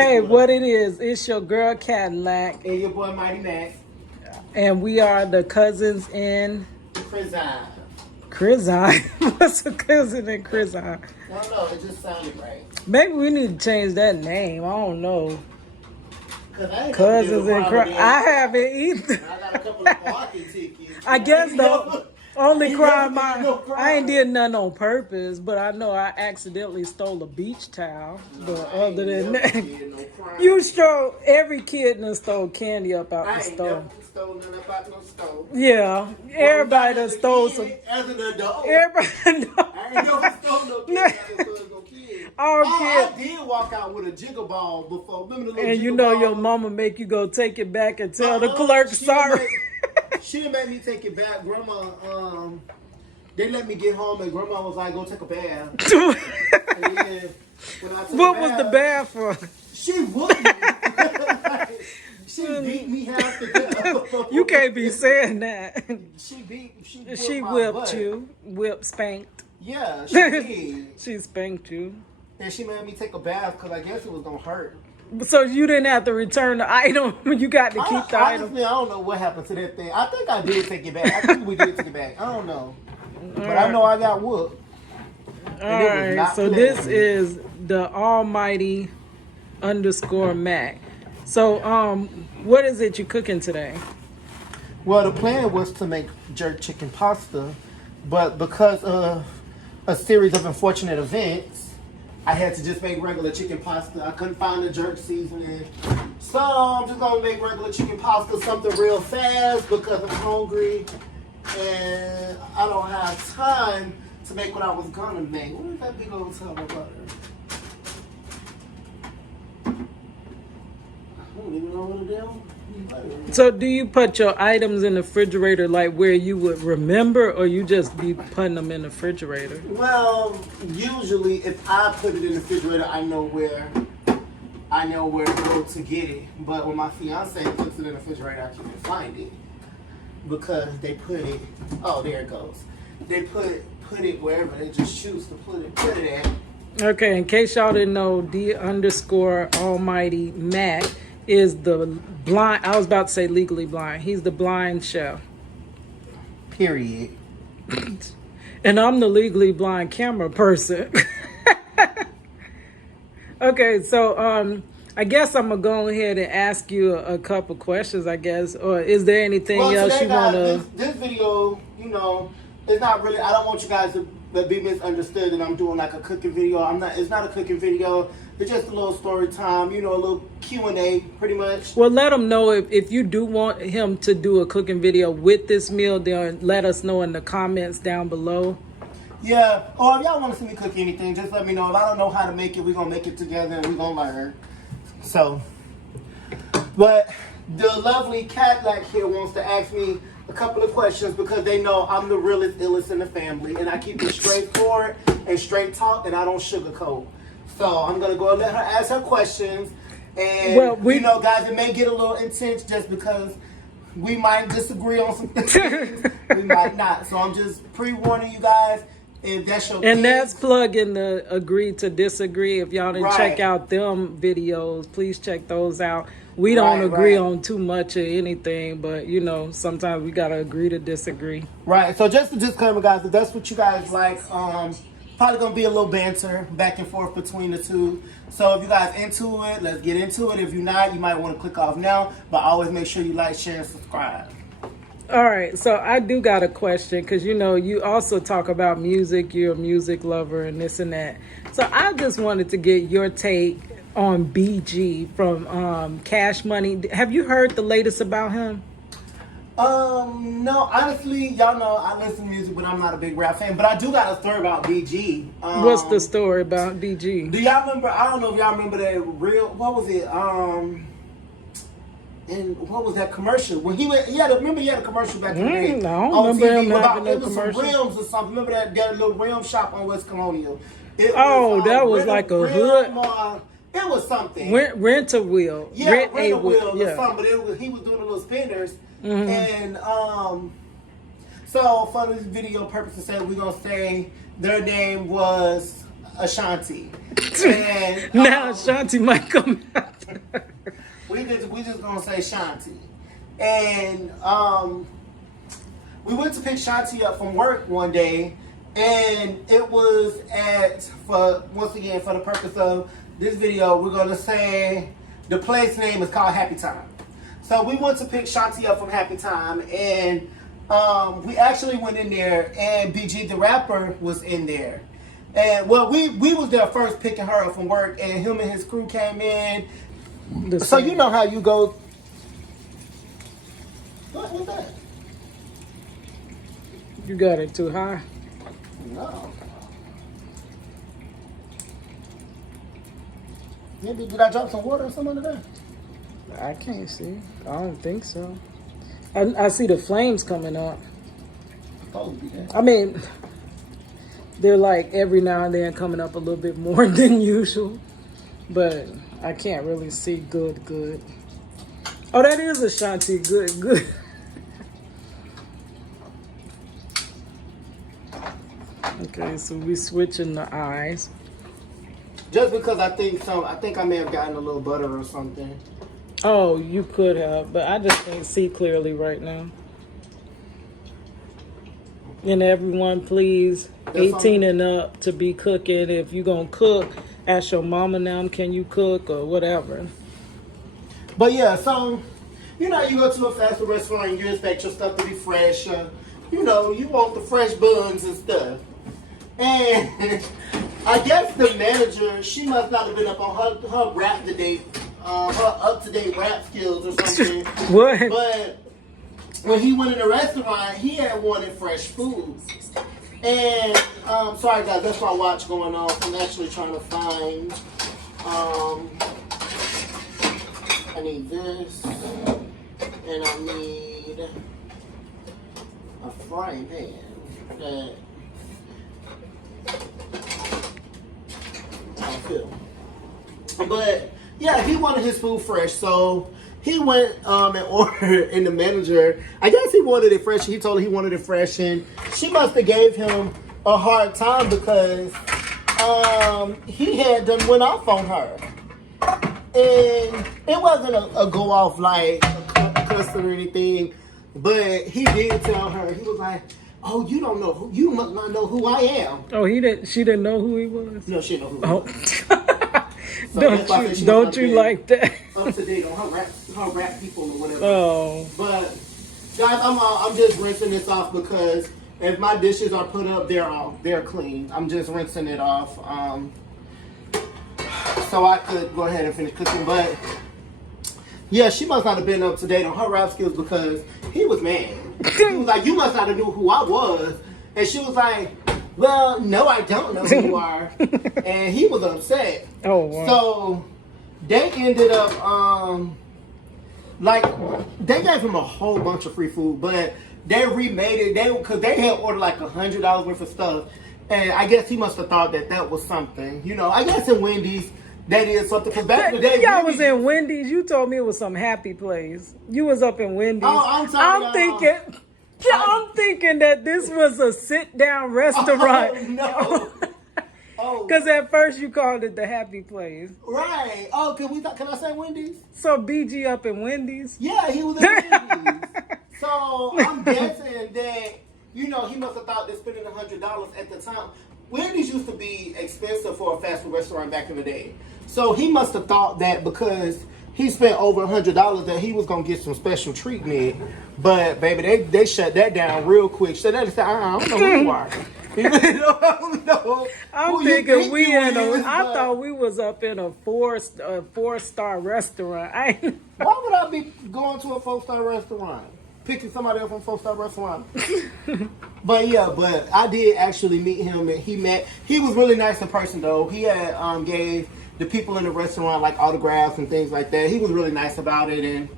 Hey, what it is, it's your girl Kadlac. And your boy Mighty Mac. And we are the cousins in Crizine. Crizine. What's a cousin in Crizine? I don't know, it just sounded right. Maybe we need to change that name. I don't know. Cousins in Crizine. I haven't either. I got a couple of parking tickets. I guess the only crime no I ain't did nothing on purpose, but I know I accidentally stole a beach towel. But other than that, you stole, every kid done stole candy up out the store. I ain't never stole nothing up out no store. Yeah, everybody done stole some. As an adult. Everybody I ain't never stole no candy. I did walk out with a jigger ball before. Remember the little and you know your mama make you go take it back and tell the clerk sorry. She didn't make me take it back. Grandma, they let me get home and grandma was like, go take a bath. And then, what was the bath for? She whooped me. She beat me half to death. You can't be saying that. She whipped you. Spanked. Yeah, she did. She spanked you. And she made me take a bath because I guess it was going to hurt. So you didn't have to return the item. You got to keep the item. Honestly, I don't know what happened to that thing. I think I did take it back. I think we did take it back. I don't know. But I know I got whooped. All right. So this is the almighty _Mac. So what is it you cooking today? Well, the plan was to make jerk chicken pasta, but because of a series of unfortunate events, I had to just make regular chicken pasta. I couldn't find the jerk seasoning. So I'm just gonna make regular chicken pasta, something real fast because I'm hungry and I don't have time to make what I was gonna make. What is that big old tub of butter? I don't even know what the hell butter is. So do you put your items in the refrigerator like where you would remember, or you just be putting them in the refrigerator? Well, usually if I put it in the refrigerator, I know where to go to get it. But when my fiance puts it in the refrigerator, I can't find it because they put it. Oh, there it goes. They put it wherever they just choose to put it at. Okay, in case y'all didn't know, the _almighty Mac is the blind. I was about to say legally blind. He's the blind chef. Period. And I'm the legally blind camera person. Okay, so I guess I'm gonna go ahead and ask you a couple questions, I guess. Or is there anything else you wanna? This video, it's not really. I don't want you guys to be misunderstood that I'm doing like a cooking video. I'm not. It's not a cooking video. It's just a little story time. A little Q&A, pretty much. Well, let them know if you do want him to do a cooking video with this meal. Then let us know in the comments down below. Yeah, or if y'all want to see me cook anything, just let me know. If I don't know how to make it, we're going to make it together and we're going to learn. So, but the lovely Kadlac here wants to ask me a couple of questions because they know I'm the realest, illest in the family. And I keep it straightforward and straight talk and I don't sugarcoat. So I'm going to go and let her ask her questions. And, guys, it may get a little intense just because we might disagree on some things. We might not. So I'm just pre-warning you guys. If that's your and that's plug in the agree to disagree. If y'all didn't check out them videos, please check those out. We don't agree on too much of anything, but sometimes we gotta agree to disagree. Right. So just a disclaimer, guys, if that's what you guys like, probably gonna be a little banter back and forth between the two. So if you guys into it, let's get into it. If you're not, you might want to click off now, but always make sure you like, share, and subscribe. All right, so I do got a question because you also talk about music. You're a music lover and this and that. So I just wanted to get your take on BG from Cash Money. Have you heard the latest about him? No, honestly, y'all know I listen to music, but I'm not a big rap fan. But I do got a story about BG. What's the story about BG? Do y'all remember? I don't know if y'all remember that what was it? And what was that commercial? When he had a commercial back in the day. No, I don't remember him having no commercial. Some rims or something. Remember that little rim shop on West Colonial? That was like a hood. It was something. Rent a wheel. Yeah, rent a wheel or something. But he was doing the little spinners. And so for this video purposes, we're gonna say their name was Ashanti. And Now Ashanti might come after her. we just gonna say Shanti. And we went to pick Shanti up from work one day, and it was for the purpose of this video, we're gonna say the place name is called Happy Time. So we went to pick Shanti up from Happy Time, and we actually went in there, and BG the rapper was in there. And well, we was there first picking her up from work, and him and his crew came in. So you know how you go. What was that? You got it too high. No. Maybe did I drop some water or something under there? I can't see. I don't think so. I see the flames coming up. Probably that. I mean, they're like every now and then coming up a little bit more than usual, but I can't really see good. Oh, that is Ashanti. Good. Okay, so we switching the eyes. Just because I think I may have gotten a little butter or something. Oh, you could have, but I just can't see clearly right now. And everyone, please, 18 and up to be cooking. If you're going to cook, ask your mama now, can you cook or whatever. But yeah, so, you know, you go to a fast food restaurant and you expect your stuff to be fresh. You know, you want the fresh buns and stuff. And I guess the manager, she must not have been up on her rap today, her up-to-date rap skills or something. What? But when he went in the restaurant, he had wanted fresh food. And, sorry guys, that's my watch going off. I'm actually trying to find, I need this, and I need a frying pan that I feel. But yeah, he wanted his food fresh, so he went and ordered, and the manager, I guess he wanted it fresh. He told her he wanted it fresh, and she must have gave him a hard time because he had done went off on her. And it wasn't a go off like a cuss or anything, but he did tell her, he was like, oh, you don't know who, you must not know who I am. Oh, she didn't know who he was? No, she didn't know who he was. So don't you like that? Up to date on her rap people or whatever. Oh. But guys, I'm just rinsing this off because if my dishes are put up, they're clean. I'm just rinsing it off. So I could go ahead and finish cooking. But yeah, she must not have been up to date on her rap skills because he was mad. He was like, you must not have knew who I was. And she was like, well, no, I don't know who you are. And he was upset. Oh, wow. So they ended up, they gave him a whole bunch of free food, but they remade it. Because they had ordered like $100 worth of stuff. And I guess he must have thought that was something. You know, I guess in Wendy's, that is something. Because back in the day, y'all was in Wendy's. You told me it was some happy place. You was up in Wendy's. Oh, I'm sorry. I'm thinking that this was a sit-down restaurant. Oh, no. Oh. Because at first you called it the happy place. Right. Oh, can I say Wendy's? So BG up in Wendy's? Yeah, he was in Wendy's. So I'm guessing that, you know, he must have thought that spending $100 at the time. Wendy's used to be expensive for a fast food restaurant back in the day. So he must have thought that because he spent over $100 that he was going to get some special treatment. But, baby, they shut that down real quick. Shut that down. I don't know who you are. I don't know. I'm thinking I thought we was up in a four-star restaurant. Why would I be going to a 4-star restaurant? Picking somebody up from a 4-star restaurant. But yeah, I did actually meet him, and he was really nice in person though. He had gave the people in the restaurant like autographs and things like that. He was really nice about it, and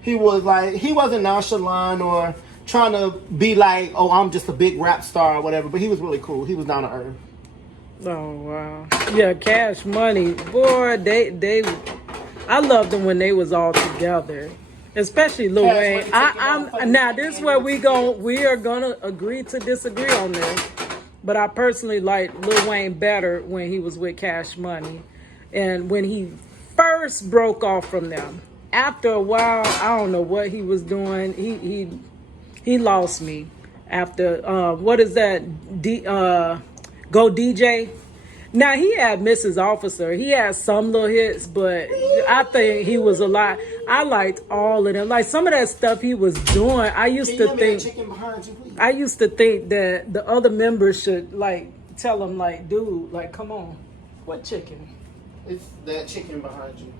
he wasn't nonchalant or trying to be like, oh, I'm just a big rap star or whatever, but he was really cool. He was down to earth. Oh wow. Yeah, Cash Money. Boy, I loved them when they was all together. Especially Lil Wayne. Now this is where we are gonna agree to disagree on this. but I personally liked Lil Wayne better when he was with Cash Money, and when he first broke off from them. After a while, I don't know what he was doing. He lost me. After what is that? Go DJ. Now he had Mrs. Officer. He had some little hits, but I think he was a lot. I liked all of them. Like some of that stuff he was doing. I used to think that the other members should like tell him like, dude, like come on, what chicken? It's that chicken behind you.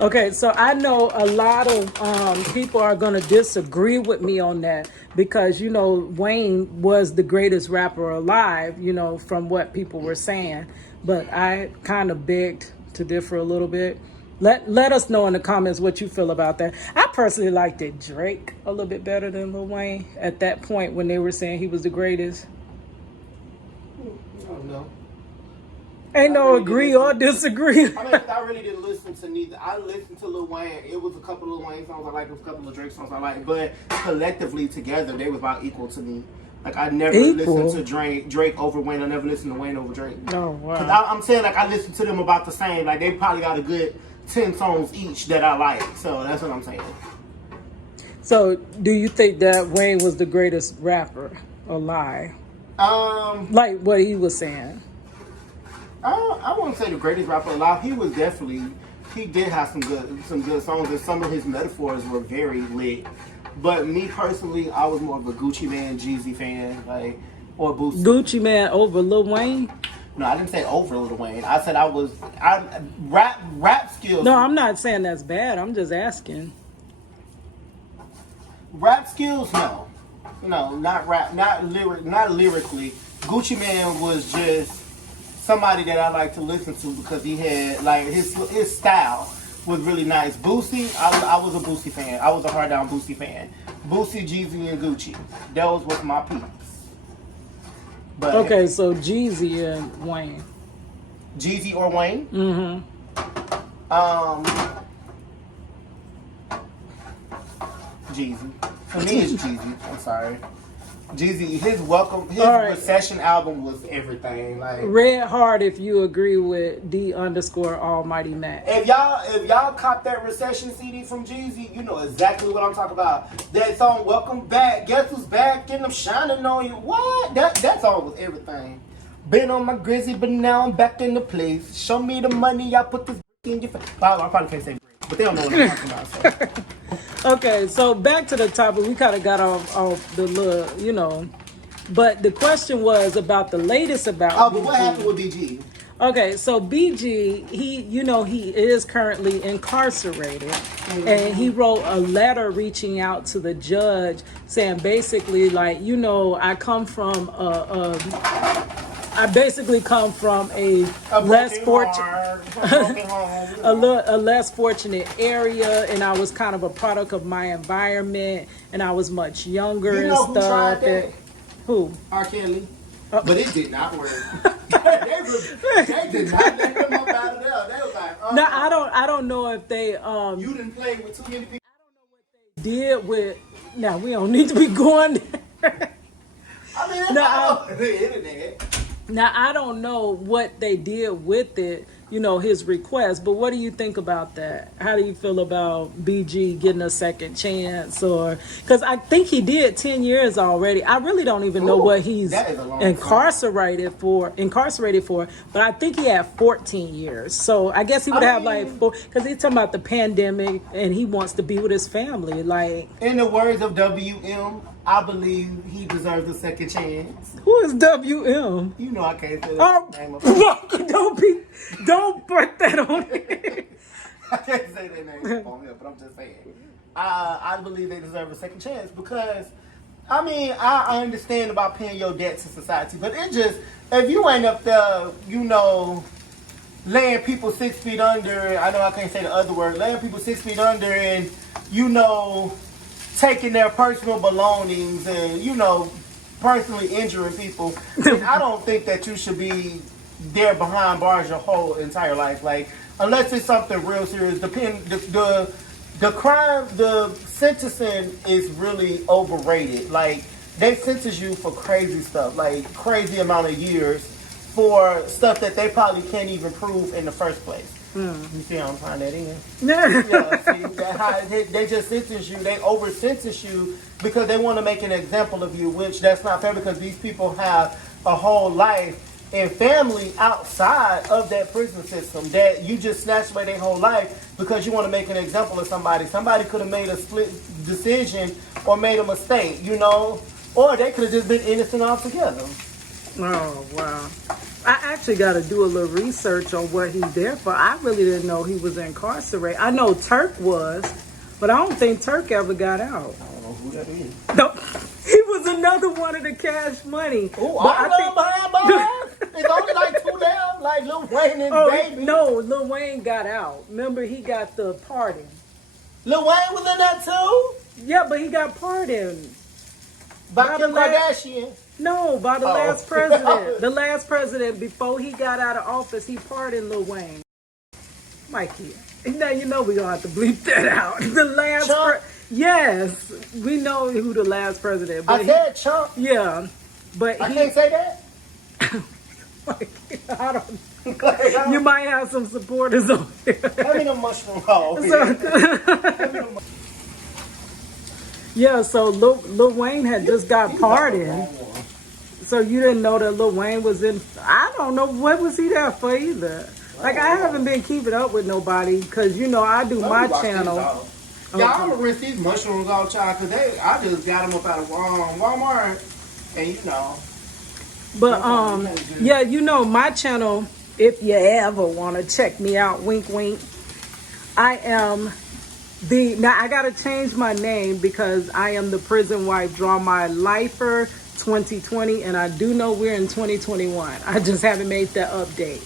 Okay, so I know a lot of people are going to disagree with me on that because, you know, Wayne was the greatest rapper alive, you know, from what people were saying. But I kind of begged to differ a little bit. Let us know in the comments what you feel about that. I personally liked it Drake a little bit better than Lil Wayne at that point when they were saying he was the greatest. I don't know. Ain't no agree or disagree. I mean, I really didn't listen to neither. I listened to Lil Wayne. It was a couple of Lil Wayne songs I liked. It was a couple of Drake songs I liked. But collectively together, they was about equal to me. Like, I never listened to Drake over Wayne. I never listened to Wayne over Drake. Oh, wow. Because I'm saying, like, I listened to them about the same. Like, they probably got a good 10 songs each that I like. So that's what I'm saying. So, do you think that Wayne was the greatest rapper alive? Like what he was saying. I wouldn't say the greatest rapper alive. He was definitely, he did have some good songs, and some of his metaphors were very lit. But me personally, I was more of a Gucci Man, Jeezy fan, like, or Boosie. Gucci Man over Lil Wayne? No, I didn't say over Lil Wayne. I said rap skills. No, I'm not saying that's bad. I'm just asking. Rap skills, no, not rap, not lyrically. Gucci Man was just somebody that I like to listen to because he had like his style was really nice. Boosie, I was a Boosie fan. I was a hard down Boosie fan. Boosie, Jeezy, and Gucci. Those was my peeps. But okay, so Jeezy and Wayne. Jeezy or Wayne? Mm-hmm. Jeezy. For me, it's Jeezy. I'm sorry. Jeezy, his Recession album was everything. Like Red Heart, if you agree with D_Almighty Mac. If y'all cop that Recession CD from Jeezy, you know exactly what I'm talking about. That song, Welcome Back, Guess Who's Back, and I'm shining on you. What? That song was everything. Been on my grizzy, but now I'm back in the place. Show me the money, I put this in your face. I probably can't say but they don't know what I'm talking about. So. Okay, so back to the topic. We kind of got off the little, you know. But the question was about the latest about but what happened with BG? Okay, so BG, he is currently incarcerated. Mm-hmm. And he wrote a letter reaching out to the judge saying basically like, I come from I basically come from a less fortunate, a less fortunate area, and I was kind of a product of my environment, and I was much younger and stuff. Who tried that? Who? R. Kelly. But it did not work. they did not let him up out of there. They was like, no, I don't know if they you didn't play with too many people. I don't know what they did with. Now we don't need to be going there. I mean, that's the internet. Now, I don't know what they did with it, his request, but what do you think about that? How do you feel about BG getting a second chance? Or because I think he did 10 years already. I really don't even know what he's incarcerated for, but I think he had 14 years. So I guess he would have like 4, because he's talking about the pandemic and he wants to be with his family. Like, in the words of WM, I believe he deserves a second chance. Who is WM? You know I can't say that name. Don't put that on me. I can't say that name on here, but I'm just saying. I believe they deserve a second chance because, I understand about paying your debt to society, but it just, if you ain't up there, laying people 6 feet under, I know I can't say the other word, laying people 6 feet under and, taking their personal belongings and, personally injuring people, I don't think that you should be there behind bars your whole entire life. Like, unless it's something real serious, the sentencing is really overrated. Like, they sentence you for crazy stuff, like crazy amount of years for stuff that they probably can't even prove in the first place. You see how I'm tying that in? Yeah, see, they just sentence you, they over sentence you because they want to make an example of you, which that's not fair because these people have a whole life and family outside of that prison system that you just snatched away their whole life because you want to make an example of somebody. Somebody could have made a split decision or made a mistake, you know, or they could have just been innocent altogether. Oh, wow. I actually got to do a little research on what he's there for. I really didn't know he was incarcerated. I know Turk was, but I don't think Turk ever got out. I don't know who that is. No, he was another one of the Cash Money. Oh, I know behind. It's only like two down, like Lil Wayne and Baby. No, Lil Wayne got out. Remember, he got the pardon. Lil Wayne was in that too? Yeah, but he got pardoned. By Kim Kardashian? No, by the last president. The last president, before he got out of office, he pardoned Lil Wayne. Mikey, now you know we're going to have to bleep that out. The last yes, we know who the last president. But I said Trump. Yeah, but I can't say that? Mikey, I don't. You might have some supporters on here. Let me know mushroom roll. Yeah, so Lil Wayne had just got pardoned. So you didn't know that Lil Wayne was in, I don't know, what was he there for either? Like, I haven't been keeping up with nobody because, you know, I do my channel. Yeah, I'm going to rinse these mushrooms off, child, because I just got them up out of Walmart, and you know. But, yeah, you know, my channel, if you ever want to check me out, wink, wink, I am now I got to change my name because I am the prison wife, draw my lifer 2020, and I do know we're in 2021. I just haven't made that update.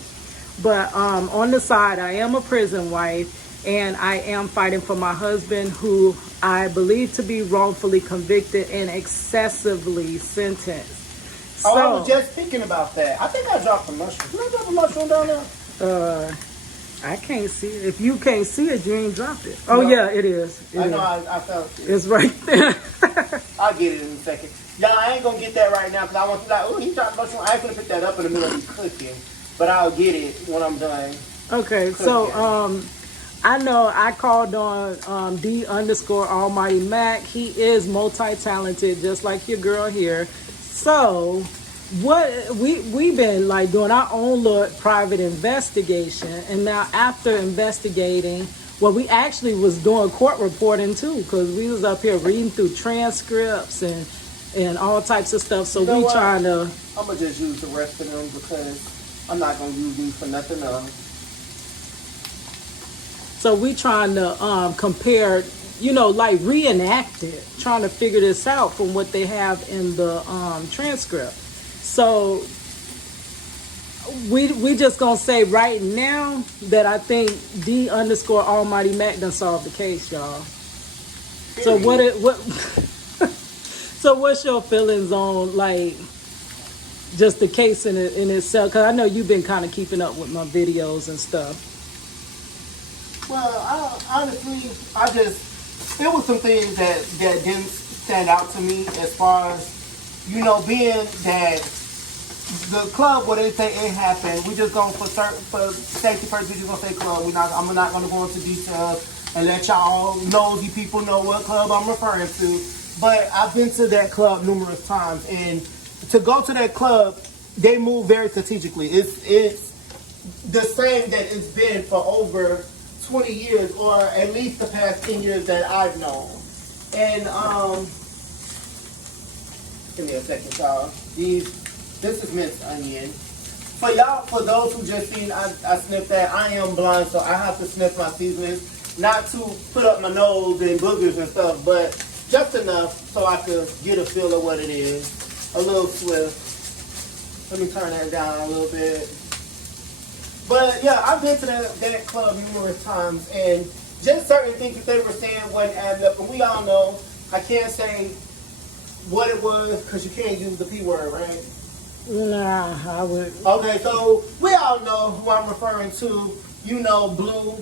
But on the side, I am a prison wife, and I am fighting for my husband, who I believe to be wrongfully convicted and excessively sentenced. So, I was just thinking about that. I think I dropped a mushroom. Did I drop a mushroom down there? I can't see it. If you can't see it, you ain't dropped it. Oh, no. Yeah, it is. I know, I felt it. It's right there. I'll get it in a second. Y'all, I ain't gonna get that right now because I want to like, oh, he dropped mushroom. I ain't gonna pick that up in the middle of me cooking, but I'll get it when I'm done. Okay, cooking. So I know I called on D_Almighty Mac. He is multi-talented, just like your girl here. So what we've been like doing our own little private investigation, and now after investigating, well, we actually was doing court reporting too, because we was up here reading through transcripts and all types of stuff. So we trying to. I'm gonna just use the rest of them because I'm not gonna use these for nothing else. So we trying to compare, you know, like reenact it, trying to figure this out from what they have in the transcript. So we just gonna say right now that I think D_Almighty Mac done solved the case, y'all. So so what's your feelings on like just the case in itself? Because I know you've been kind of keeping up with my videos and stuff. Well, honestly, it was some things that didn't stand out to me as far as, you know, being that the club, where they say it happened, we just going for safety first, we just going to say club. I'm not going to go into details and let y'all nosy people know what club I'm referring to. But I've been to that club numerous times, and to go to that club, they move very strategically. It's the same that it's been for over 20 years, or at least the past 10 years that I've known. And give me a second, y'all. This is minced onion. For those who just seen, I sniffed that. I am blind, so I have to sniff my seasonings, not to put up my nose and boogers and stuff, but just enough so I could get a feel of what it is. A little swift. Let me turn that down a little bit. But yeah, I've been to that club numerous times, and just certain things that they were saying wasn't adding up. And we all know, I can't say what it was because you can't use the P word, right? Nah, I would. Okay, so we all know who I'm referring to. You know, Blue.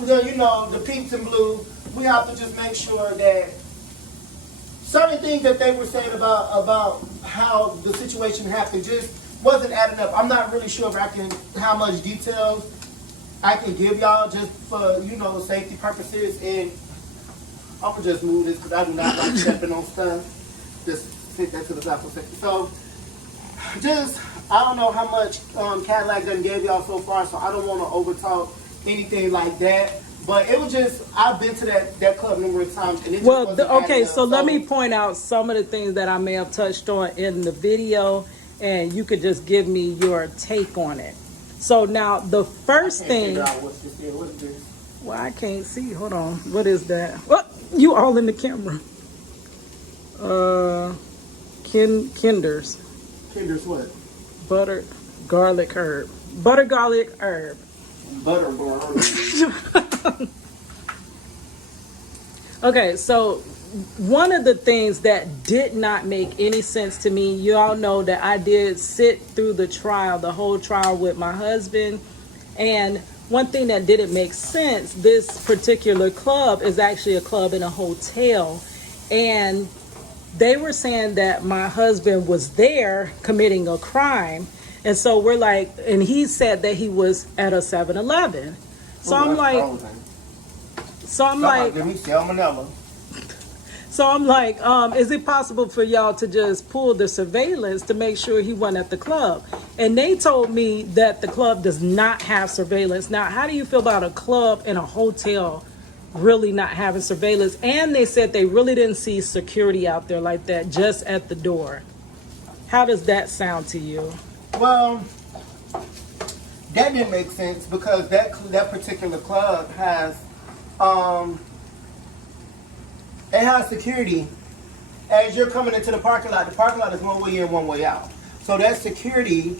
you know, the peeps and blue, we have to just make sure that certain things that they were saying about how the situation happened just wasn't adding up. I'm not really sure if I can how much details I can give y'all just for, you know, safety purposes. And I'm gonna just move this because I do not like stepping on stuff. Just sit that to the side for a second. So just I don't know how much Kadlac done gave y'all so far, so I don't want to overtalk anything like that. But it was just, I've been to that club numerous times, and it just Well, wasn't okay, adding up. so let me point out some of the things that I may have touched on in the video, and you could just give me your take on it. So now the first I can't thing, figure out what's this here. What's this? well, I can't see. Hold on, what is that? What? You all in the camera? Kinders, Kinder's what? butter, garlic herb, butter garlic herb. Butter burn. Okay, so one of the things that did not make any sense to me, you all know that I did sit through the trial, the whole trial with my husband. And one thing that didn't make sense, this particular club is actually a club in a hotel. And they were saying that my husband was there committing a crime. And so we're like, and he said that he was at a 7-Eleven. So I'm like, Give me salmonella. So I'm like, is it possible for y'all to just pull the surveillance to make sure he wasn't at the club? And they told me that the club does not have surveillance. Now, how do you feel about a club and a hotel really not having surveillance? And they said they really didn't see security out there like that, just at the door. How does that sound to you? Well, that didn't make sense because that particular club has it has security. As you're coming into the parking lot is one way in, one way out. So that security,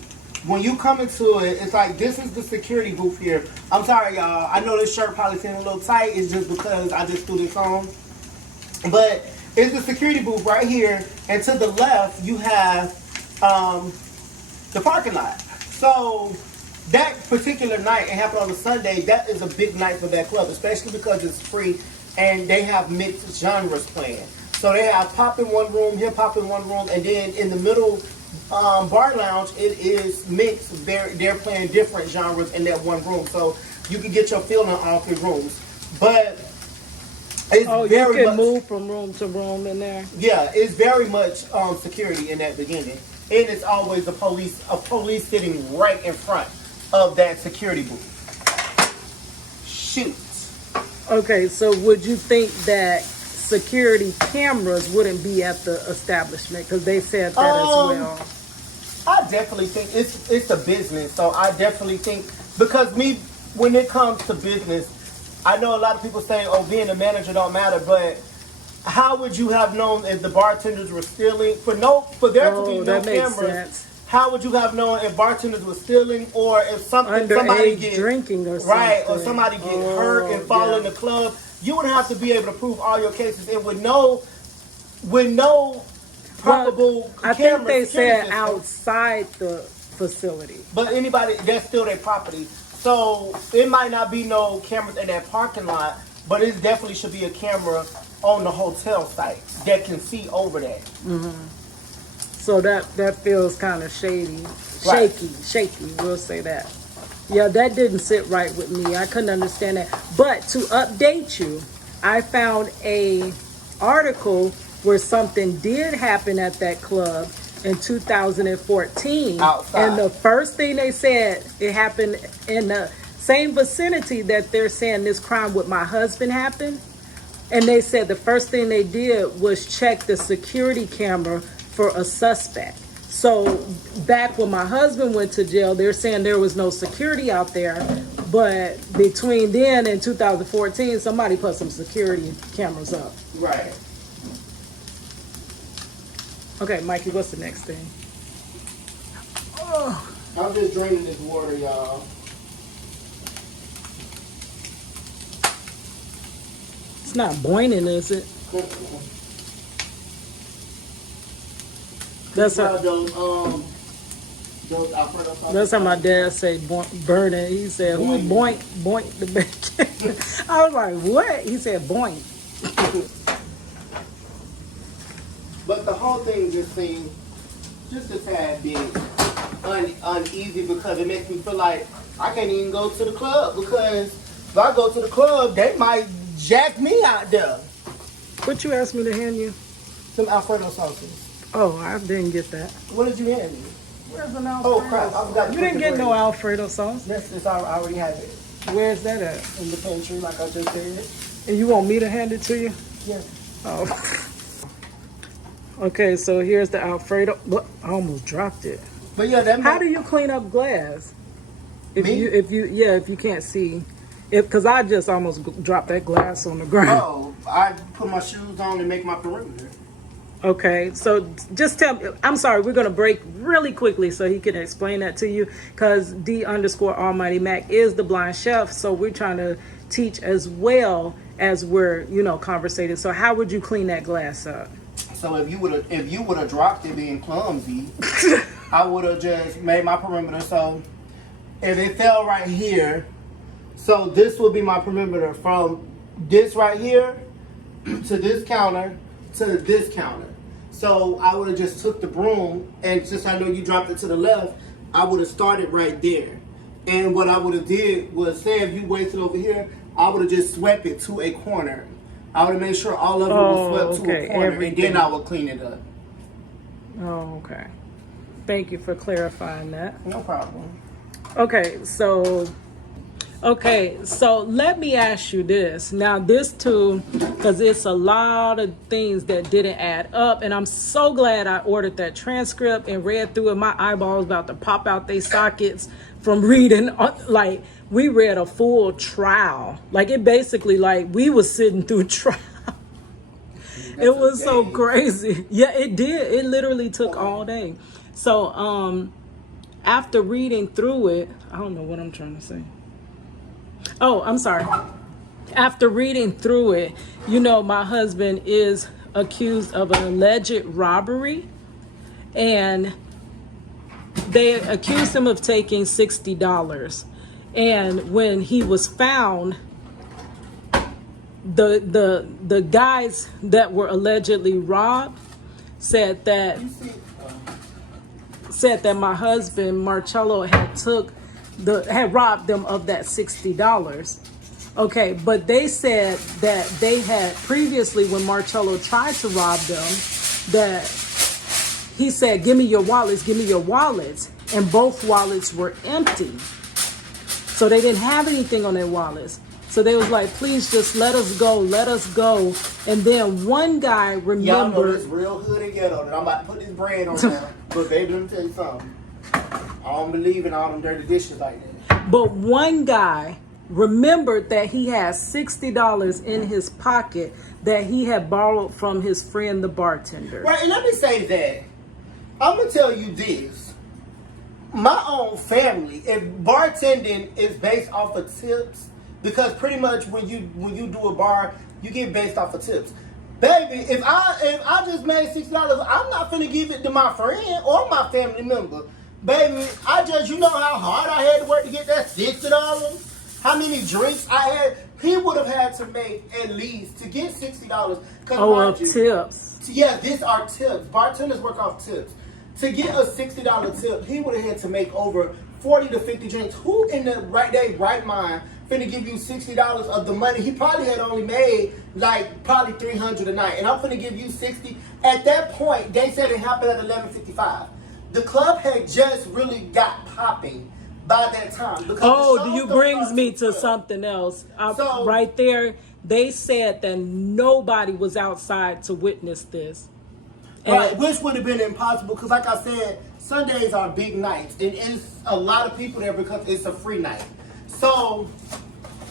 when you come into it, it's like, this is the security booth here. I'm sorry, y'all. I know this shirt probably seems a little tight. It's just because I just threw this on. But it's the security booth right here. And to the left, you have the parking lot. So that particular night, it happened on a Sunday, that is a big night for that club, especially because it's free and they have mixed genres playing. So they have pop in one room, hip hop in one room, and then in the middle bar lounge, it is mixed. They're playing different genres in that one room. So you can get your feeling on all three rooms. But it's you very can much, move from room to room in there. yeah, it's very much security in that beginning. And it's always a police sitting right in front of that security booth. Shoot. Okay, so would you think that security cameras wouldn't be at the establishment? Because they said that as well. I definitely think it's a business. So I definitely think, because when it comes to business, I know a lot of people say, oh, being a manager don't matter, but how would you have known if the bartenders were stealing? For there to be no cameras, sense. how would you have known if bartenders were stealing, or if somebody get drinking or something? Right, or somebody get hurt and fall in the club? You would have to be able to prove all your cases, and with no probable I camera think they security said system. outside the facility. But anybody, that's still their property. So it might not be no cameras in that parking lot, but it definitely should be a camera on the hotel site that can see over that. Mm-hmm. So that feels kind of shady, Right. shaky. We'll say that. Yeah, that didn't sit right with me. I couldn't understand that. But to update you, I found a article where something did happen at that club in 2014. Outside. And the first thing they said, it happened in the same vicinity that they're saying this crime with my husband happened. And they said the first thing they did was check the security camera for a suspect. So back when my husband went to jail, they're saying there was no security out there. But between then and 2014, somebody put some security cameras up. Right. Okay, Mikey, what's the next thing? Oh. I'm just draining this water, y'all. It's not boiling, is it? That's how how. Those Alfredo sauces. That's how my dad say burn it. He said, who boink, boink the bacon? I was like, what? He said, boink. But the whole thing just seemed just a tad bit uneasy because it makes me feel like I can't even go to the club because if I go to the club, they might jack me out there. What you asked me to hand you? Some Alfredo sauces. Oh, I didn't get that. What did you hand me? Where's an Alfredo? Oh crap! I forgot. You didn't get no Alfredo sauce. Yes, I already have it Where's that at? in the pantry, like I just said. And you want me to hand it to you? Yes. Oh. Okay, so here's the Alfredo. What? I almost dropped it. But yeah, that. How do you clean up glass? If Me? if you can't see, because I just almost dropped that glass on the ground. Oh, I put my shoes on and make my perimeter. Okay, so just tell me. I'm sorry, we're gonna break really quickly so he can explain that to you. Because D_Almighty Mac is the blind chef, so we're trying to teach as well as we're conversating. So how would you clean that glass up? So if you would have dropped it being clumsy, I would have just made my perimeter. So if it fell right here, so this would be my perimeter from this right here to this counter to this counter. So I would have just took the broom and since I know you dropped it to the left, I would have started right there. And what I would have did was say if you wasted over here, I would have just swept it to a corner. I would have made sure all of it was swept to a corner and then I would clean it up. Oh, okay. Thank you for clarifying that. No problem. Okay, so let me ask you this. Now, this too, because it's a lot of things that didn't add up, and I'm so glad I ordered that transcript and read through it. My eyeballs about to pop out their sockets from reading. Like, we read a full trial. Like, it basically, like, we was sitting through trial. It was so crazy. Yeah, it did. It literally took all day. So, after reading through it, I don't know what I'm trying to say. Oh, I'm sorry. After reading through it, my husband is accused of an alleged robbery, and they accused him of taking $60. And when he was found, the guys that were allegedly robbed said that my husband Marcello had robbed them of that $60. Okay, but they said that they had previously, when Marcello tried to rob them, that he said, give me your wallets, and both wallets were empty. So they didn't have anything on their wallets. So they was like, please just let us go. And then one guy remembered. Y'all know this real hood and ghetto, and I'm about to put this brand on there. But baby, let me tell you something. I don't believe in all them dirty dishes like that. But one guy remembered that he had $60 in his pocket that he had borrowed from his friend, the bartender. Right, and let me say that. I'm going to tell you this. My own family, if bartending is based off of tips, because pretty much when you do a bar, you get based off of tips. Baby, if I just made $60, I'm not finna give it to my friend or my family member. Baby, you know how hard I had to work to get that $60? How many drinks I had? He would have had to make at least to get $60. Of tips. Yeah, these are tips. Bartenders work off tips. To get a $60 tip, he would have had to make over 40 to 50 drinks. Who in the right mind finna give you $60 of the money? He probably had only made probably $300 a night, and I'm finna give you 60. At that point, they said it happened at 11:55. The club had just really got popping by that time. Brings me to something else. Right there, they said that nobody was outside to witness this. Right, which would have been impossible because, like I said, Sundays are big nights, and it's a lot of people there because it's a free night. So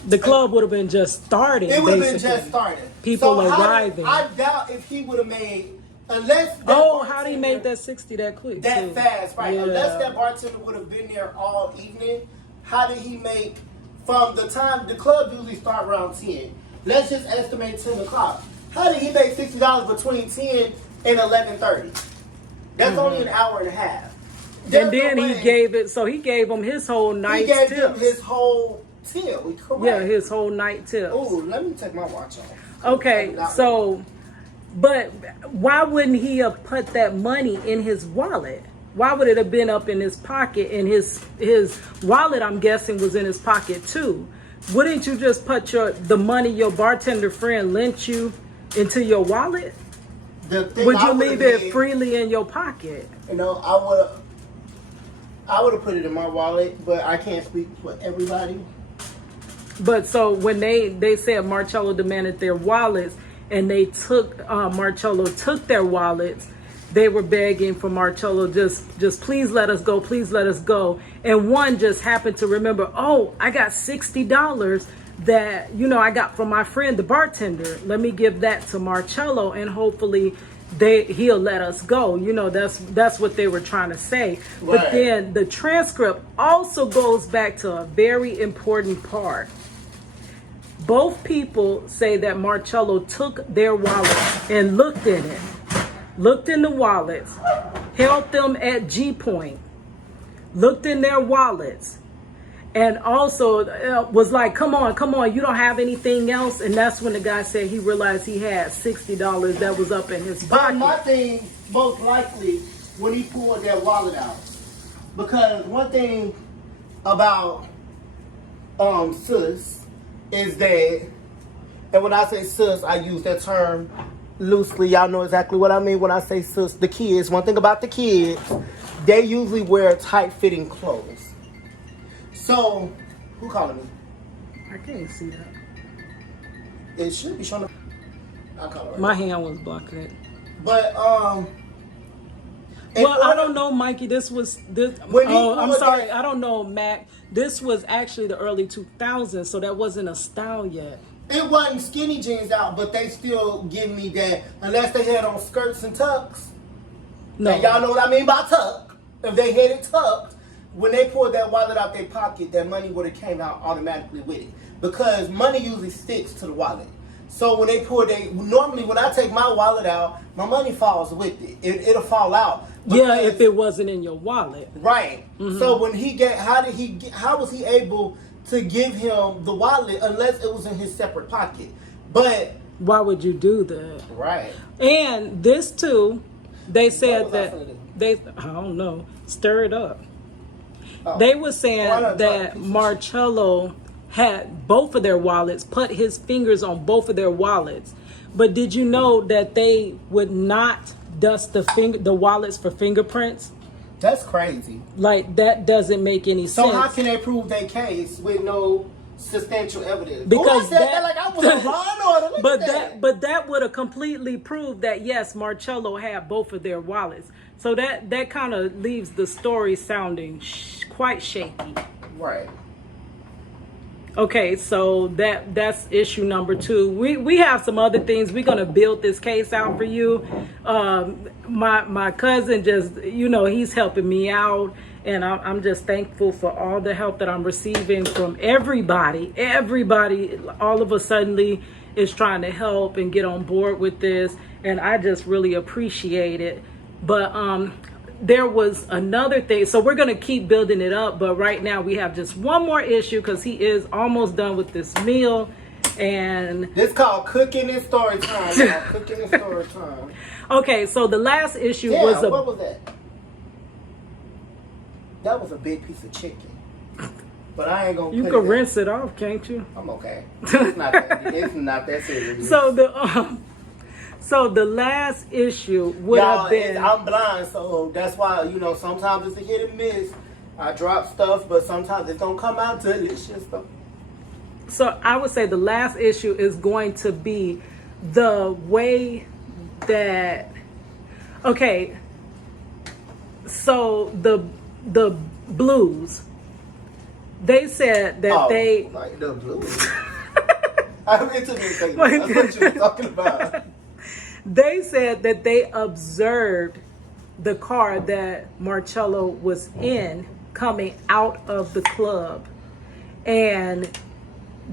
the club would have been just starting. It would have been just starting. People arriving. I doubt if he would have made, unless. How did he make that 60 that quick? That fast, right? Yeah. Unless that bartender would have been there all evening. How did he make from the time the club usually start around 10? Let's just estimate 10 o'clock. How did he make $60 between 10 and 11:30? That's only an hour and a half. And then he gave it, so he gave him his whole night tips. He gave him his whole tip. Correct. Yeah, his whole night tips. Oh, let me take my watch off. Okay, so, but why wouldn't he have put that money in his wallet? Why would it have been up in his pocket? And his wallet, I'm guessing, was in his pocket too. Wouldn't you just put the money your bartender friend lent you into your wallet? Would you leave it freely in your pocket? You know, I would have put it in my wallet, but I can't speak for everybody. But so when they said Marcello demanded their wallets, and they took Marcello took their wallets, they were begging for Marcello, just please let us go, please let us go. And one just happened to remember, oh, I got $60 that I got from my friend the bartender. Let me give that to Marcello, and hopefully he'll let us go. That's what they were trying to say. Right. But then the transcript also goes back to a very important part. Both people say that Marcello took their wallet and looked in it, looked in the wallets, held them at G point, looked in their wallets, and also was like, come on, you don't have anything else? And that's when the guy said he realized he had $60 that was up in his pocket. But my thing, most likely, when he pulled that wallet out, because one thing about sus is that, and when I say sus, I use that term loosely. Y'all know exactly what I mean when I say sus. The kids, one thing about the kids, they usually wear tight-fitting clothes. So, who calling me? I can't see that. It should be showing up. I'll call it right. My hand was blocking it. But, well, I don't know, Mikey. I'm sorry. I don't know, Mac. This was actually the early 2000s, so that wasn't a style yet. It wasn't skinny jeans out, but they still give me that, unless they had on skirts and tucks. No. And y'all know what I mean by tuck. If they had it tucked, when they pulled that wallet out their pocket, that money would have came out automatically with it. Because money usually sticks to the wallet. So when normally when I take my wallet out, my money falls with it. It'll fall out. Yeah, if it wasn't in your wallet. Right. Mm-hmm. So when how was he able to give him the wallet unless it was in his separate pocket? But why would you do that? Right. And this too, they said that I don't know, stir it up. Oh. They were saying that Marcello had both of their wallets, put his fingers on both of their wallets. But did you know that they would not dust the wallets for fingerprints? That's crazy. Like, that doesn't make any sense. So how can they prove their case with no substantial evidence? Because that like I was a law and order. But that would have completely proved that yes, Marcello had both of their wallets. So that kind of leaves the story sounding quite shaky. Right. Okay, so that's issue number 2. We have some other things. We're gonna build this case out for you. My cousin just, he's helping me out, and I'm just thankful for all the help that I'm receiving from everybody. Everybody, all of a sudden, is trying to help and get on board with this, and I just really appreciate it. But there was another thing, so we're going to keep building it up, but right now we have just one more issue because he is almost done with this meal. And this called cooking and story time. Cooking and story time. Okay, so the last issue what was that? That was a big piece of chicken. But I ain't gonna. You can rinse it off, can't you? I'm okay. It's not that serious. So the last issue would have been... I'm blind, so that's why, sometimes it's a hit and miss. I drop stuff, but sometimes it's going to come out delicious stuff. So I would say the last issue is going to be the way that... Okay, so the Blues, they said that they... Like the Blues? I'm into this thing. That's what you're talking about. They said that they observed the car that Marcello was in coming out of the club, and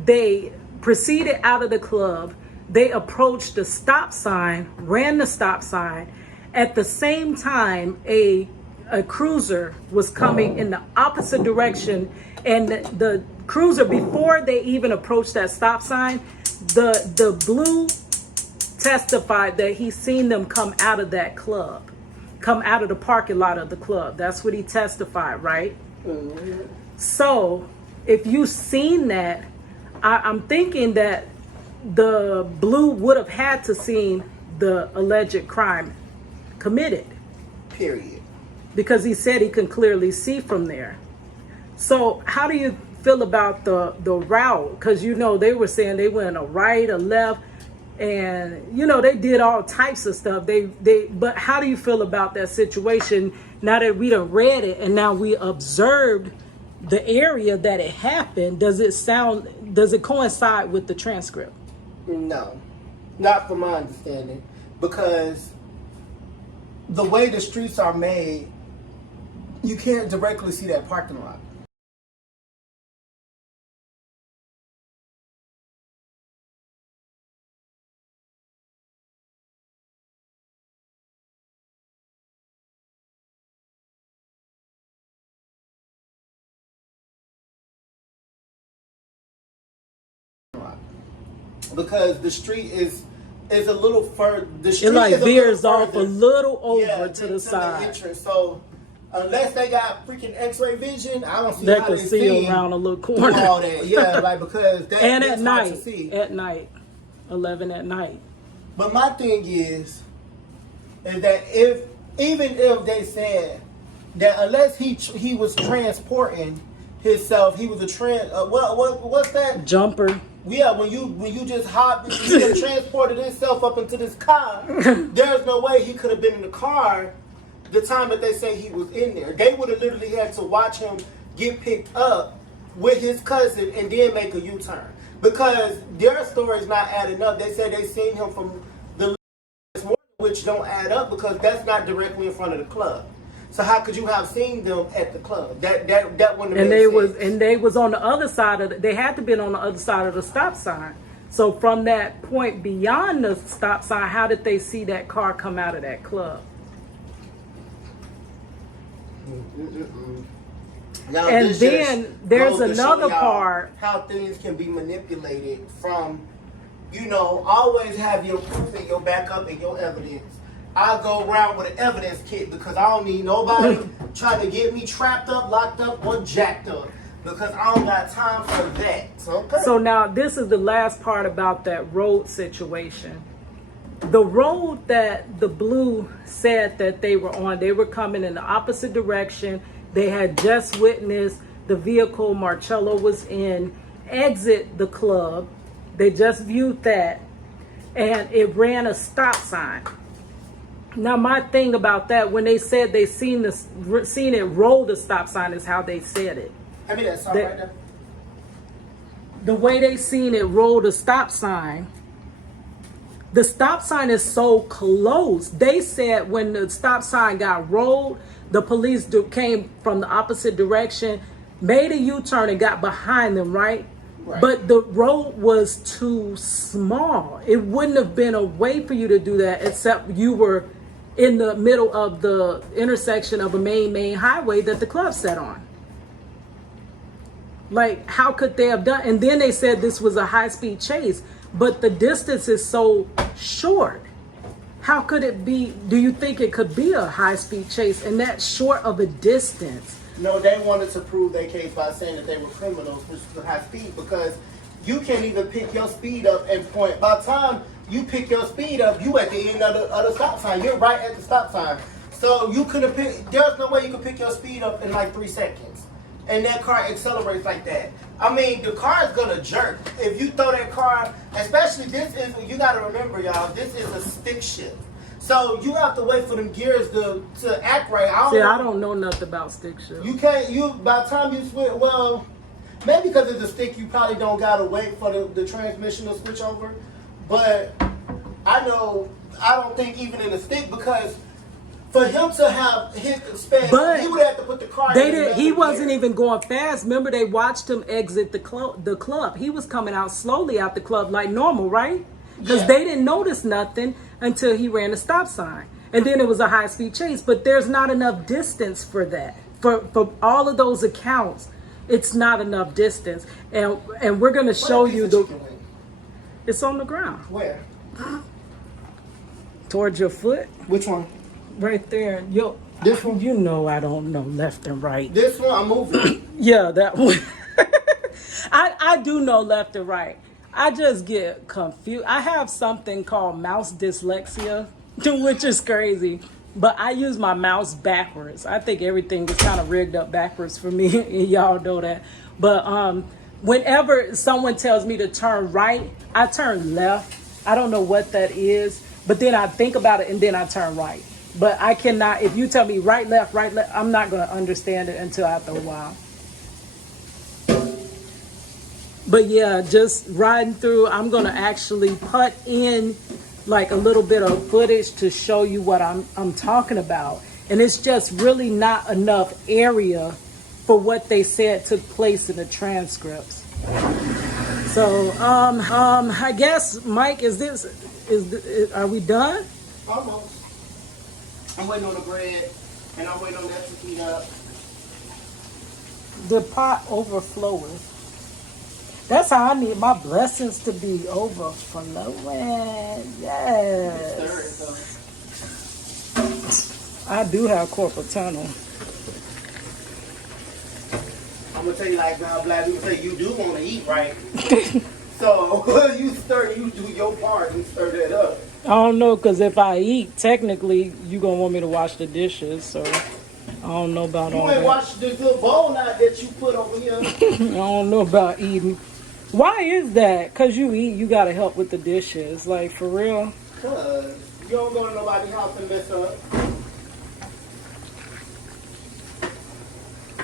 they proceeded out of the club. They approached the stop sign, ran the stop sign. At the same time, a a cruiser was coming in the opposite direction, and the cruiser, before they even approached that stop sign, the blue testified that he seen them come out of that club, come out of the parking lot of the club. That's what he testified, right? Mm-hmm. So if you seen that, I'm thinking that the blue would have had to seen the alleged crime committed. Period. Because he said he can clearly see from there. So how do you feel about the route? Because you know they were saying they went a right, a left, and you know they did all types of stuff. But how do you feel about that situation now that we done read it and now we observed the area that it happened? Does it coincide with the transcript? No, not from my understanding, because the way the streets are made, you can't directly see that parking lot. Because the street is a little further. The street it like is veers a off a little over to the side. The entrance. So unless they got freaking X-ray vision, I don't see They how can they see around a little corner. All that, yeah, like because that and that's at night, hard to see. at night, 11 at night. But my thing is that even if they said that unless he was transporting himself, he was a what's that? Jumper. Yeah, when you just hop, he done transported himself up into this car. There's no way he could have been in the car the time that they say he was in there. They would have literally had to watch him get picked up with his cousin and then make a U-turn. Because their story's not adding up. They said they seen him from the morning, which don't add up because that's not directly in front of the club. So how could you have seen them at the club? That wouldn't have made sense. And they was on the other side of they had to been on the other side of the stop sign. So from that point beyond the stop sign, how did they see that car come out of that club? Now, and then there's another part how things can be manipulated from, always have your proof and your backup and your evidence. I go around with an evidence kit because I don't need nobody trying to get me trapped up, locked up, or jacked up because I don't got time for that. Okay. So now this is the last part about that road situation. The road that the blue said that they were on, they were coming in the opposite direction. They had just witnessed the vehicle Marcello was in exit the club. They just viewed that, and it ran a stop sign. Now, my thing about that, when they said they seen it roll the stop sign, is how they said it. I mean, that's all right there. The way they seen it roll the stop sign is so close. They said when the stop sign got rolled, the police came from the opposite direction, made a U-turn and got behind them, right? But the road was too small. It wouldn't have been a way for you to do that except you were in the middle of the intersection of a main highway that the club sat on. Like, how could they have done? And then they said this was a high-speed chase, but the distance is so short. How could it be? Do you think it could be a high-speed chase in that short of a distance? No, they wanted to prove their case by saying that they were criminals, which is high speed, because you can't even pick your speed up and point. By the time you pick your speed up, you at the end of the stop sign. You're right at the stop sign. So you could have picked, there's no way you could pick your speed up in like 3 seconds. And that car accelerates like that. I mean, the car is gonna jerk. If you throw that car, especially you gotta remember, y'all, this is a stick shift. So you have to wait for them gears to act right. I don't know nothing about stick shift. By the time you switch, well, maybe because it's a stick, you probably don't gotta wait for the transmission to switch over. But I don't think even in a stick, because for him to have hit the spin, he would have to put the car in. He wasn't even going fast. Remember, they watched him exit the club. He was coming out slowly out the club like normal, right? Because they didn't notice nothing until he ran the stop sign. and then it was a high-speed chase. But there's not enough distance for that. For all of those accounts, it's not enough distance. And we're gonna show you the. It's on the ground. Where? Towards your foot. Which one? Right there. This one? You know I don't know left and right. This one, I'm moving. Yeah, that one. I do know left and right. I just get confused. I have something called mouse dyslexia, which is crazy. But I use my mouse backwards. I think everything is kind of rigged up backwards for me, and y'all know that. But whenever someone tells me to turn right, I turn left. I don't know what that is, but then I think about it and then I turn right. But I cannot, if you tell me right, left, I'm not going to understand it until after a while. But yeah, just riding through, I'm going to actually put in like a little bit of footage to show you what I'm talking about. And it's just really not enough area for what they said took place in the transcripts. So, I guess, Mike, are we done? Almost. I'm waiting on the bread, and I'm waiting on that to heat up. The pot overflowing. That's how I need my blessings to be overflowing. Yes. I do have corporate tunnel. I'm gonna tell you like now, black people say you do want to eat, right? So you do your part and stir that up. I don't know, because if I eat, technically, you're going to want me to wash the dishes, so I don't know about all that. You ain't wash this little bowl out that you put over here. I don't know about eating. Why is that? Because you eat, you got to help with the dishes. Like, for real? Because you don't go to nobody's house and mess up.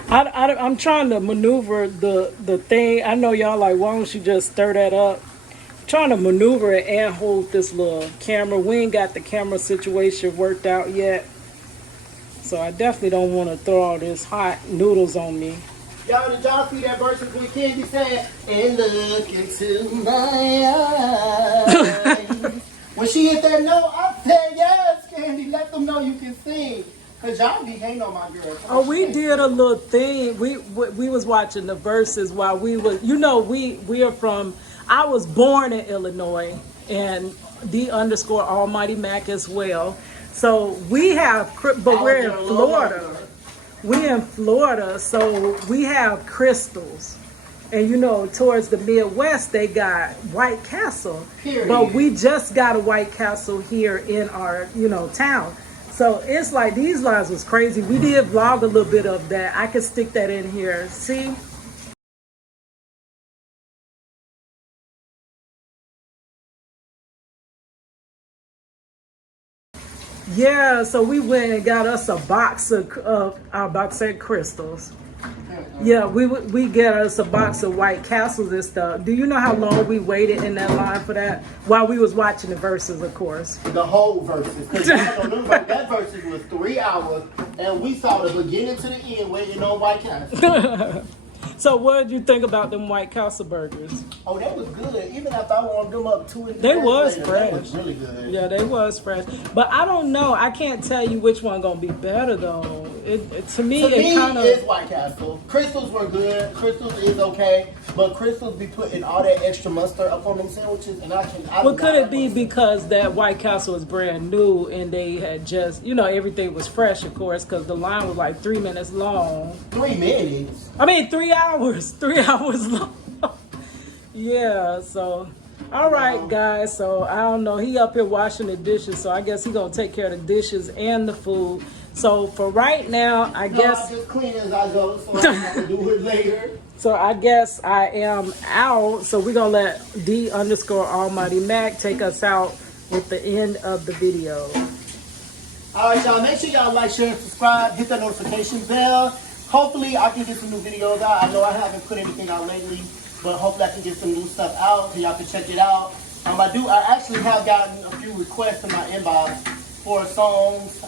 I'm trying to maneuver the thing. I know y'all like, why don't you just stir that up? Trying to maneuver it and hold this little camera. We ain't got the camera situation worked out yet. So I definitely don't want to throw all this hot noodles on me. Y'all, did y'all see that verse when Candy said, and look into my eyes? When she hit that note, I said, yes, Candy, let them know you can sing. Because y'all be hating on my girl. Oh, we did a little thing. We was watching the verses while we was, we are from, I was born in Illinois, and _Almighty Mac as well. So we have, but we're in Florida. We're in Florida, so we have crystals. And towards the Midwest, they got White Castle. Period. But we just got a White Castle here in our, town. So it's like these lines was crazy. We did vlog a little bit of that. I could stick that in here. See? Yeah, so we went and got us a box of I was about to say crystals. Yeah, we get us a box of White Castles and stuff. Do you know how long we waited in that line for that? While we was watching the verses, of course. The whole verses. Because y'all don't remember, that verses was 3 hours, and we saw the beginning to the end waiting on White Castle. So what did you think about them White Castle burgers? Oh, that was good. Even after I warmed them up 2 and 3 They days was later, fresh. that was really good. Yeah, they was fresh. But I don't know. I can't tell you which one gonna be better though. To me, it kind of is White Castle. Crystals were good. Crystals is okay, but Crystals be putting all that extra mustard up on them sandwiches, and I Well, could it be because that White Castle was brand new and they had just, everything was fresh, of course, because the line was like 3 minutes long. 3 minutes? I mean, 3 hours. 3 hours long. Yeah, so. All right, guys. So, I don't know. He up here washing the dishes, so I guess he going to take care of the dishes and the food. So, for right now, I guess. I just clean as I go, so I don't have to do it later. So I guess I am out. So we're going to let _Almighty Mac take us out with the end of the video. All right, y'all. Make sure y'all like, share, and subscribe. Hit that notification bell. Hopefully, I can get some new videos out. I know I haven't put anything out lately, but hopefully I can get some new stuff out so y'all can check it out. I actually have gotten a few requests in my inbox for songs.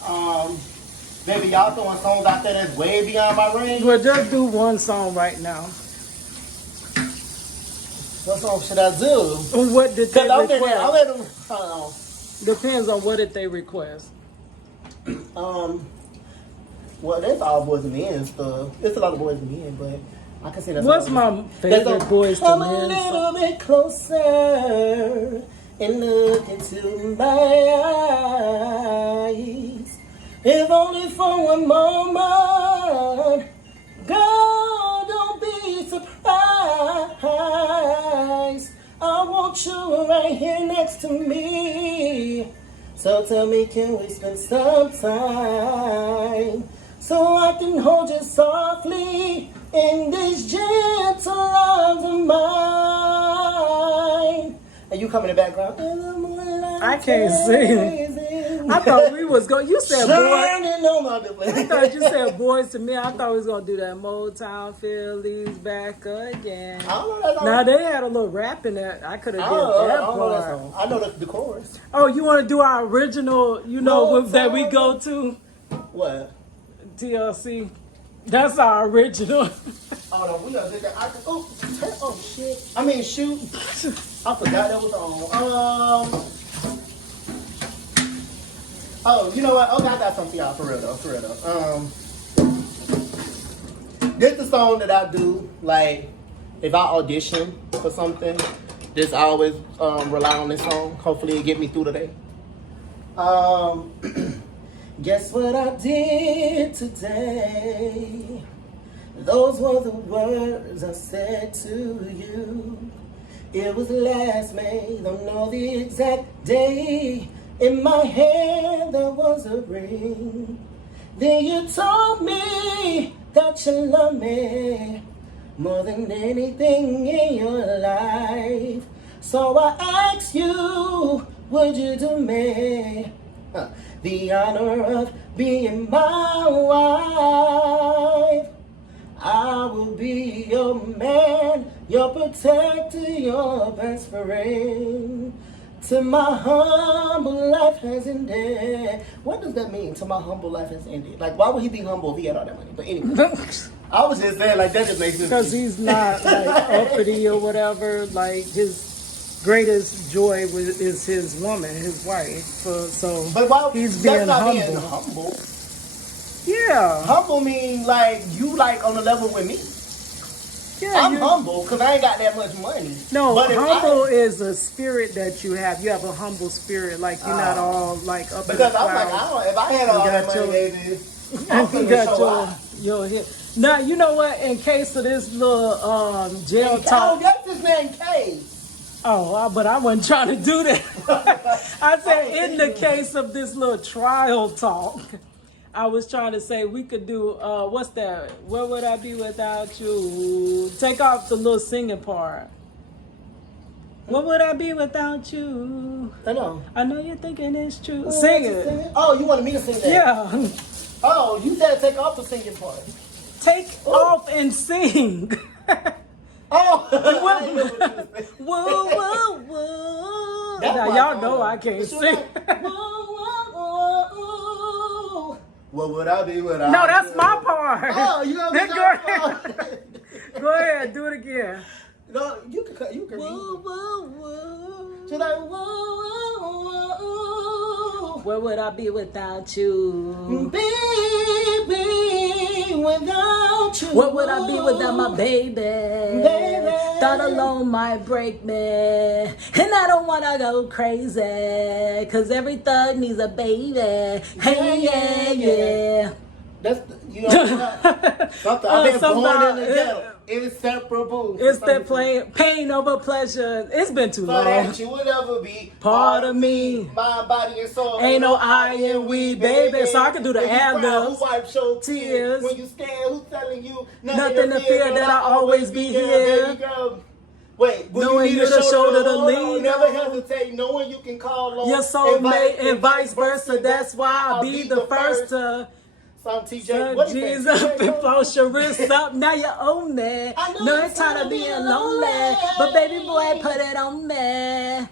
Maybe y'all throwing songs out there that's way beyond my range. Well, just do one song right now. What song should I do? And what did they request? I'll let them. Depends on what did they request. Well, that's all boys and men stuff. It's a lot of boys and men, but I can say that's. What's my favorite boys to come men a little song? bit closer and look into my eyes. If only for one moment, girl, don't be surprised. I want you right here next to me. So tell me, can we spend some time so I can hold you softly in these gentle arms of mine? And you come in the background. I can't sing. I thought we was going. You said boy. I thought you said boys to me. I thought we was gonna do that Motown Phillies back again. I don't know that. Now they had a little rap in that. I could have did that part. I know the chorus. Oh, you want to do our original? You know that we go to What? TLC. That's our original. Oh no, we done did that. Oh shit. I mean shoot. I forgot that was on. Oh, you know what? Okay, I got something for y'all for real though. This is the song that I do, like, if I audition for something, just always rely on this song. Hopefully it get me through the day. Guess what I did today? Those were the words I said to you. It was last May, don't know the exact day. In my hand there was a ring. Then you told me that you love me more than anything in your life. So I asked you, would you do me the honor of being my wife? I will be your man, your protector, your best friend. Till my humble life has ended. What does that mean? Till my humble life has ended. Like, why would he be humble if he had all that money? But anyway, I was just saying, like, that just makes sense. Because he's not like uppity or whatever. Like his greatest joy is his woman, his wife. So but why, he's being humble. Being humble. Yeah. Humble means like you like on a level with me. Yeah, I'm humble because I ain't got that much money. No, but humble is a spirit that you have. You have a humble spirit, like you're not all like up. Because I'm like, if I had all that money, baby, you got your hit. Now you know what? In case of this little jail talk, oh, that's his name, K. Oh, but I wasn't trying to do that. I said in the case of this little trial talk. I was trying to say we could do, what's that? Where would I be without you? Take off the little singing part. What would I be without you? I know you're thinking it's true. Sing it. Oh, you wanted me to sing that? Yeah. Oh, you said take off the singing part. Take off and sing. Oh. Whoa, whoa, whoa. Now, y'all know I can't sing. What would I be without? No, that's my part. Oh, you know go ahead. Go ahead, do it again. No, you can. Whoa, whoa, whoa. Just like whoa, whoa, whoa. Where would I be without you, baby? Without you, what would I be without my baby? Baby, thought alone might break me, and I don't wanna go crazy, 'cause every thug needs a baby. Hey, yeah. That's you know something. I've been born in the ghetto. Inseparable. It's that pain over pleasure. It's been too long. That you would ever be part of me. Mind, body, and soul. Ain't no I and we, baby. So I can do the ad-libs. Who wipe your tears? When you scared, who's telling you nothing to fear that I always be here. Baby girl. Wait, knowing you the shoulder to lean. Never hesitate, knowing you can call on your soulmate and vice versa. That's why I'll be the first to. Some TJ, what G's up and floss your wrist up. Now you own me. No, it's tired of being lonely, but baby boy, put it on me.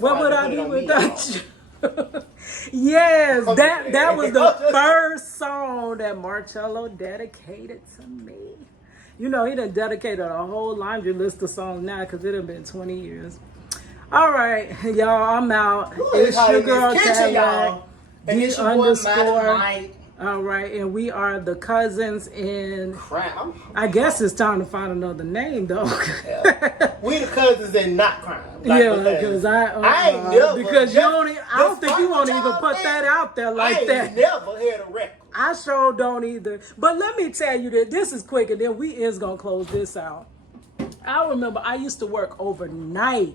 What would I do without you? Yes, that was the first song that Marcello dedicated to me. You know, he done dedicated a whole laundry list of songs now because it done been 20 years. All right, y'all, I'm out. It's your girl, Kadlac. And D it's your boy underscore. Mike. All right, and we are the cousins in. Crime. I guess it's time to find another name though. Yeah. We the cousins in not crime. Like, Yeah, because I ain't never. because you just- only. I don't think you want to even put that out there like I ain't that. never had a record. I sure don't either. But let me tell you that this is quick, and then we is gonna close this out. I remember I used to work overnight.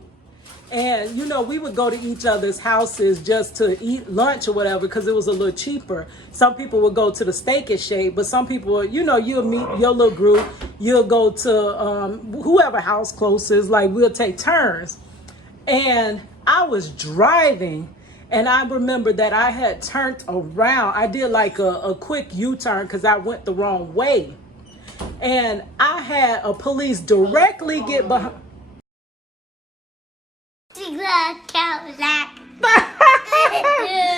And, you know, we would go to each other's houses just to eat lunch or whatever because it was a little cheaper. Some people would go to the Steak and Shake, but some people, you know, you'll meet your little group. You'll go to whoever house closest, like we'll take turns. And I was driving and I remember that I had turned around. I did like a quick U-turn because I went the wrong way. And I had a police directly get behind. Kadlac.